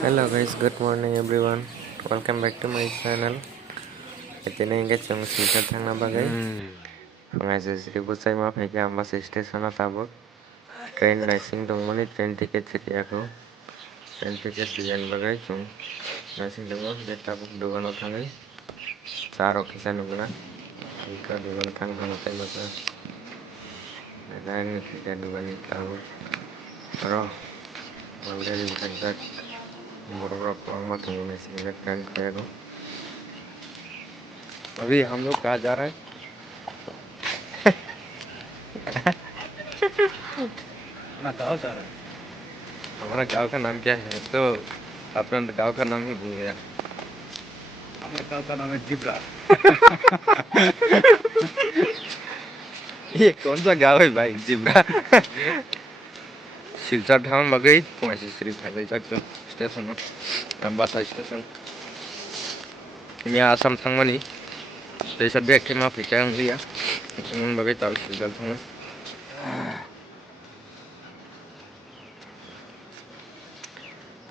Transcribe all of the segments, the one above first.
Hello guys, good morning everyone. Welcome back to my channel. Ito na yung guys yung season thang na bagay. Ngayon sa Cebu sa mga pagkakam bus station na tabok. Train na sing dong muni train ticket city ako. Train ticket diyan bagay yung nasing dong mo tabok doon na thangay. Saro kisa nugna. Ika doon thang na tayo masa. Nagayon kita doon tabok. Pero already bukan बरोबर problem तो होने से मेरा trend करेगा अभी हम लोग कहाँ जा रहे हैं अपना गाँव जा रहा है। हमारा गांव का नाम क्या है तो अपना गांव का नाम ही भूल गया हमारे गाँव का नाम है जिब्रा। ये कौन सा गांव है भाई zebra Silchar town Bagai Pune Shri file तक स्टेशन अम्बासा स्टेशन यहाँ आसाम थांगमानि दैसा बेग थे मा फैसा लिया बगई ताल सिलचर थांगो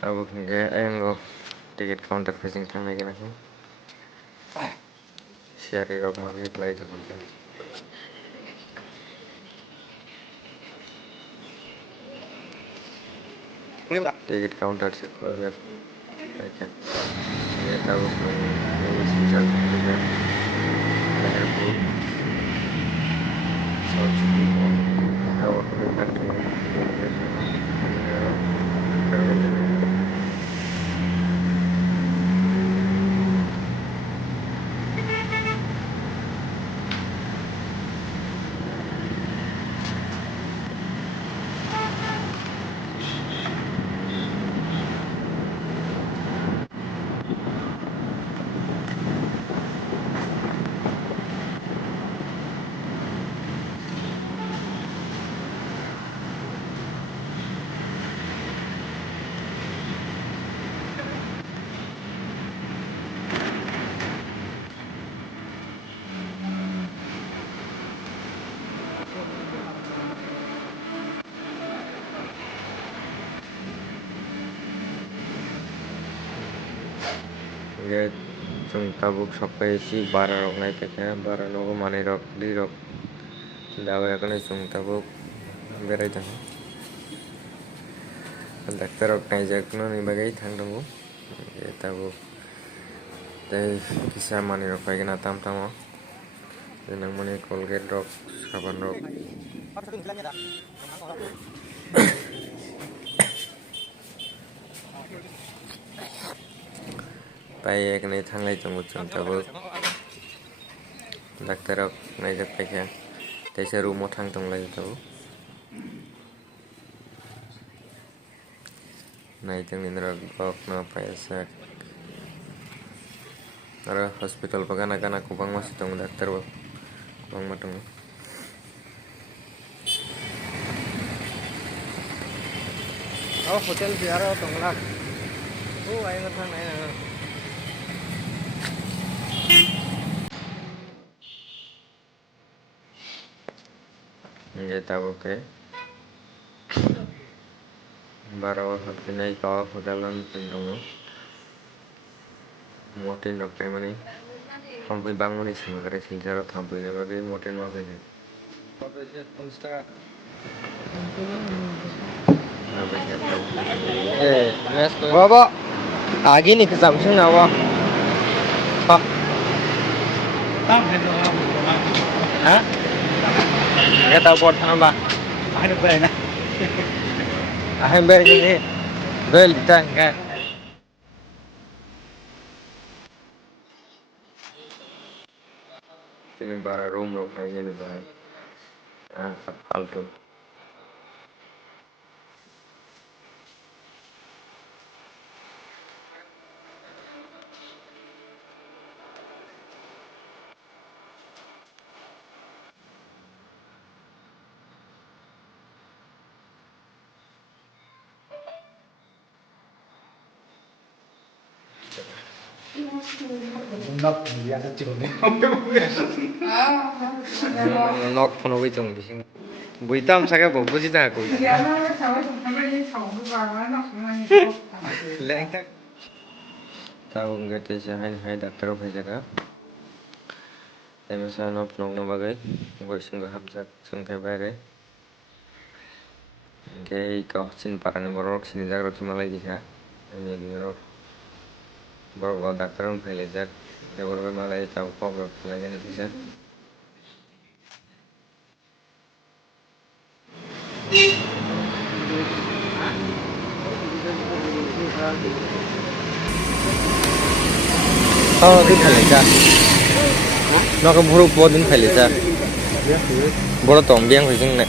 अब के आंगो टिकेट काउंटर फेसिंग थांनाय गोनां शेयर रक मा एप्लाई जागोन टिकेट काउंटर से खोल ये तब सिलचर थांगो एयरपोर्ट साउथ ये जों tabuk sapai si bara rok nai keke bara nogo manai rok dui rok dawa yakone जों tabuk berai tang doctor rok naijakno ni bagai thangdongo ye tabuk tei kisa manai rok paigena tam tamo nang mani colgate rok saban rok pai yakne thanglai tongo जों tabuk doctor rok naijak paikha teisa room o thang tonglai tabuk naiteng ni rok gok na paisa aro hospital pa gana gana kubangma si tongo doctor bo kubangma tongo oh hotel biara tongla oh ay nga thang na ये तब okay बारो हफ्ते नहीं का hotel दंगो मोटेन रखते money हम भी बांगमनी सिंगरे सिंचारो थांपे ने बागे मोटेन मा फैसे बाबा आगे नहीं समझ ना वो Tam hay lo không? hả nghe tao bột thằng bà Ai được về này? hai bên đi về lịch cái sini bara room room kayak gini bah faltu Nóc thì ăn chiều đấy không biết. nok phone với chồng thì buổi tối sao cái bộ bữa gì ta cũng Leng tak. Tahu nggak teh hai dokter apa jaga? Tapi masa nop bagai, gue sungguh hamzat sungkai bare. Kayak kau sin parang borok sini jaga tu malai jika. Ini gini borok dokter pun pelajak. Dia borok malai tahu kau borok pelajak itu sih. Oh, itu pelajak. Nó có buru po din phai le cha boro tong biang phai jing ne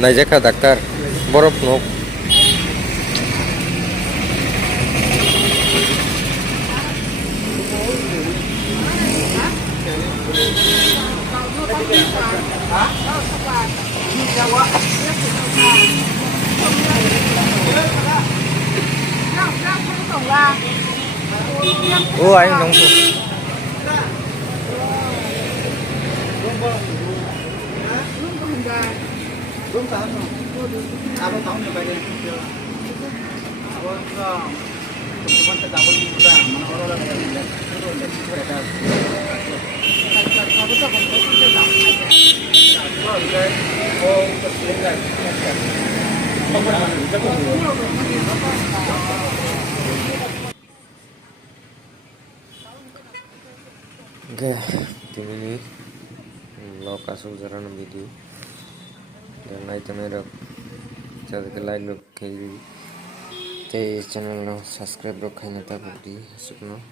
nai jaka daktar boro nok anh nông phụ Oke, tim ini lokasi jalan video dan itemnya dok jadi ke like dok kayak channel lo subscribe dok kayaknya tak bukti subscribe